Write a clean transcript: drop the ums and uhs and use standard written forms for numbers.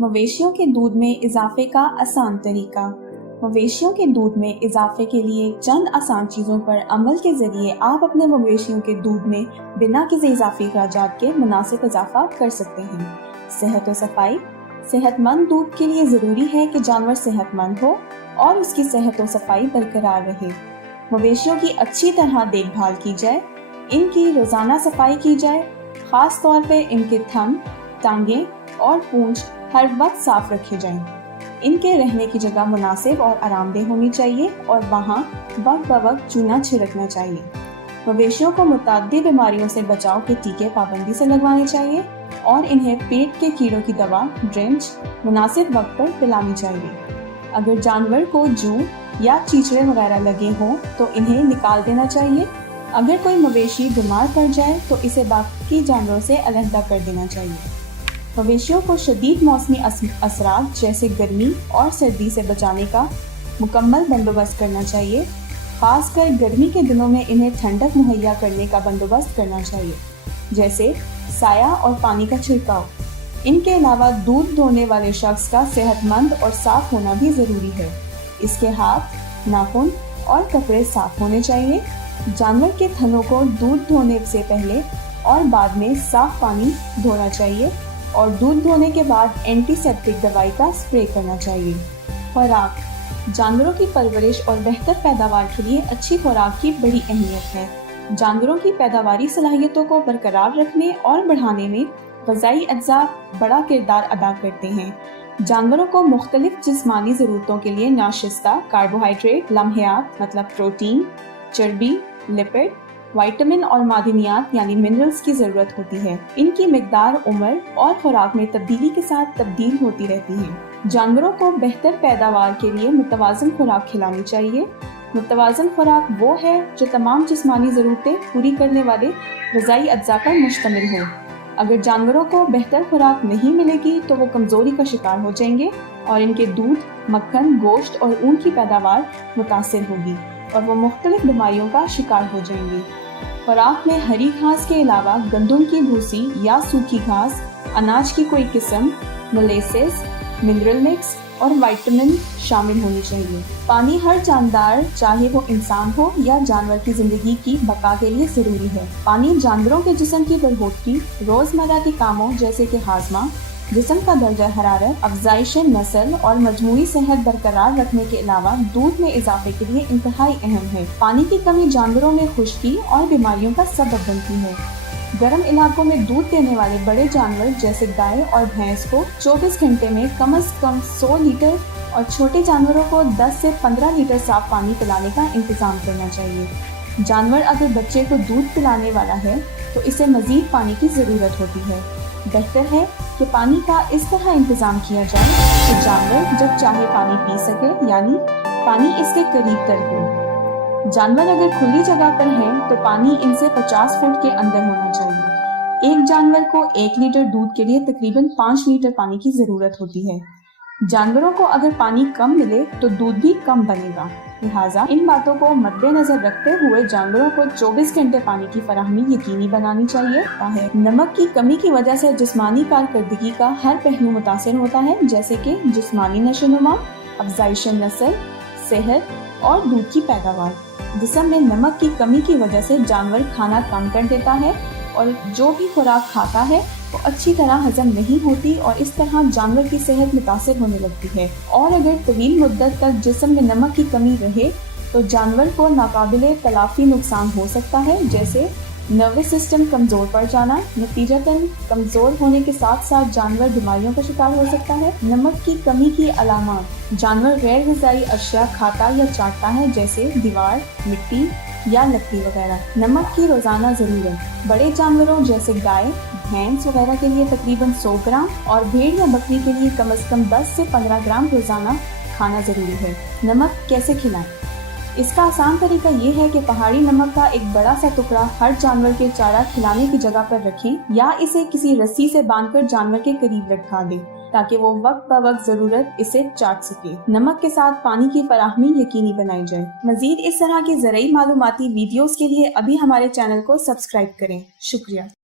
مویشیوں کے دودھ میں اضافے کا آسان طریقہ۔ مویشیوں کے دودھ میں اضافے کے لیے چند آسان چیزوں پر عمل کے ذریعے آپ اپنے مویشیوں کے دودھ میں بنا کسی اضافی اخراجات کے مناسب اضافہ کر سکتے ہیں۔ صحت و صفائی۔ صحت مند دودھ کے لیے ضروری ہے کہ جانور صحت مند ہو اور اس کی صحت و صفائی برقرار رہے۔ مویشیوں کی اچھی طرح دیکھ بھال کی جائے، ان کی روزانہ صفائی کی جائے، خاص طور پہ ان کے تھن، ٹانگیں اور پونچھ ہر وقت صاف رکھے جائیں۔ ان کے رہنے کی جگہ مناسب اور آرام دہ ہونی چاہیے اور وہاں وقت بوقت چونا چھڑکنا چاہیے۔ مویشیوں کو متعدد بیماریوں سے بچاؤ کے ٹیکے پابندی سے لگوانے چاہیے اور انہیں پیٹ کے کیڑوں کی دوا ڈرنچ مناسب وقت پر پلانی چاہیے۔ اگر جانور کو جوں یا چیچڑے وغیرہ لگے ہوں تو انہیں نکال دینا چاہیے۔ اگر کوئی مویشی بیمار پڑ جائے تو اسے باقی جانوروں سے علیحدہ کر دینا چاہیے۔ مویشیوں کو شدید موسمی اثرات جیسے گرمی اور سردی سے بچانے کا مکمل بندوبست کرنا چاہیے۔ خاص کر گرمی کے دنوں میں انہیں ٹھنڈک مہیا کرنے کا بندوبست کرنا چاہیے، جیسے سایہ اور پانی کا چھڑکاؤ۔ ان کے علاوہ دودھ دھونے والے شخص کا صحت مند اور صاف ہونا بھی ضروری ہے۔ اس کے ہاتھ، ناخن اور کپڑے صاف ہونے چاہیے۔ جانور کے تھنوں کو دودھ دھونے سے پہلے اور بعد میں صاف پانی دھونا چاہیے اور دودھ دھونے کے بعد اینٹی سیپٹک دوائی کا اسپرے کرنا چاہیے۔ خوراک۔ جانوروں کی پرورش اور بہتر پیداوار کے لیے اچھی خوراک کی بڑی اہمیت ہے۔ جانوروں کی پیداواری صلاحیتوں کو برقرار رکھنے اور بڑھانے میں غذائی اجزاء بڑا کردار ادا کرتے ہیں۔ جانوروں کو مختلف جسمانی ضرورتوں کے لیے ناشستہ کاربوہائیڈریٹ، لمحیات مطلب پروٹین، چربی، لپڈ، وائٹامن اور معدنیات یعنی منرلز کی ضرورت ہوتی ہے۔ ان کی مقدار عمر اور خوراک میں تبدیلی کے ساتھ تبدیل ہوتی رہتی ہے۔ جانوروں کو بہتر پیداوار کے لیے متوازن خوراک کھلانی چاہیے۔ متوازن خوراک وہ ہے جو تمام جسمانی ضرورتیں پوری کرنے والے غذائی اجزاء پر مشتمل ہو۔ اگر جانوروں کو بہتر خوراک نہیں ملے گی تو وہ کمزوری کا شکار ہو جائیں گے اور ان کے دودھ، مکھن، گوشت اور اون کی پیداوار متاثر ہوگی اور وہ مختلف بیماریوں کا شکار ہو جائیں گے۔ خوراک میں ہری گھاس کے علاوہ گندم کی بھوسی یا سوکھی گھاس، اناج کی کوئی قسم، مولیسز، منرل مکس اور وائٹامن شامل ہونی چاہیے۔ پانی ہر جاندار چاہے وہ انسان ہو یا جانور کی زندگی کی بقا کے لیے ضروری ہے۔ پانی جانوروں کے جسم کی بڑھوتری، روزمرہ کے کاموں جیسے کہ ہاضمہ، جسم کا درجہ حرارت، افزائش نسل اور مجموعی صحت برقرار رکھنے کے علاوہ دودھ میں اضافے کے لیے انتہائی اہم ہے۔ پانی کی کمی جانوروں میں خشکی اور بیماریوں کا سبب بنتی ہے۔ گرم علاقوں میں دودھ دینے والے بڑے جانور جیسے گائے اور بھینس کو 24 گھنٹے میں کم از کم 100 لیٹر اور چھوٹے جانوروں کو 10 سے 15 لیٹر صاف پانی پلانے کا انتظام کرنا چاہیے۔ جانور اگر بچے کو دودھ پلانے والا ہے تو اسے مزید پانی کی ضرورت ہوتی ہے۔ بہتر ہے کہ پانی کا اس طرح انتظام کیا جائے کہ جانور جب چاہے پانی پی سکے، یعنی پانی اس کے قریب تر ہو۔ جانور اگر کھلی جگہ پر ہیں تو پانی ان سے 50 فٹ کے اندر ہونا چاہیے۔ ایک جانور کو 1 لیٹر دودھ کے لیے تقریباً 5 لیٹر پانی کی ضرورت ہوتی ہے۔ جانوروں کو اگر پانی کم ملے تو دودھ بھی کم بنے گا، لہٰذا ان باتوں کو مد نظر رکھتے ہوئے جانوروں کو 24 گھنٹے پانی کی فراہمی یقینی بنانی چاہیے۔ نمک کی کمی کی وجہ سے جسمانی کارکردگی کا ہر پہلو متاثر ہوتا ہے، جیسے کہ جسمانی نشوونما، افزائش نسل، صحت اور دودھ کی پیداوار۔ جسم میں نمک کی کمی کی وجہ سے جانور کھانا کم کر دیتا ہے اور جو بھی خوراک کھاتا ہے وہ اچھی طرح ہضم نہیں ہوتی اور اس طرح جانور کی صحت متاثر ہونے لگتی ہے۔ اور اگر طویل مدت تک جسم میں نمک کی کمی رہے تو جانور کو ناقابل تلافی نقصان ہو سکتا ہے، جیسے نروس سسٹم کمزور پڑ جانا۔ نتیجتاً کمزور ہونے کے ساتھ ساتھ جانور بیماریوں کا شکار ہو سکتا ہے۔ نمک کی کمی کی علامات: جانور غیر غذائی اشیاء کھاتا یا چاٹتا ہے، جیسے دیوار، مٹی یا لکڑی وغیرہ۔ نمک کی روزانہ ضرورت: بڑے جانوروں جیسے گائے، بھینس وغیرہ کے لیے تقریباً 100 گرام اور بھیڑ یا بکری کے لیے کم از کم 10 سے 15 گرام روزانہ کھانا ضروری ہے۔ نمک کیسے کھلائیں؟ اس کا آسان طریقہ یہ ہے کہ پہاڑی نمک کا ایک بڑا سا ٹکڑا ہر جانور کے چارہ کھلانے کی جگہ پر رکھیں یا اسے کسی رسی سے باندھ کر جانور کے قریب لٹکا دیں تاکہ وہ وقت بہ وقت ضرورت اسے چاٹ سکے۔ نمک کے ساتھ پانی کی فراہمی یقینی بنائی جائے۔ مزید اس طرح کی زرعی معلوماتی ویڈیوز کے لیے ابھی ہمارے چینل کو سبسکرائب کریں۔ شکریہ۔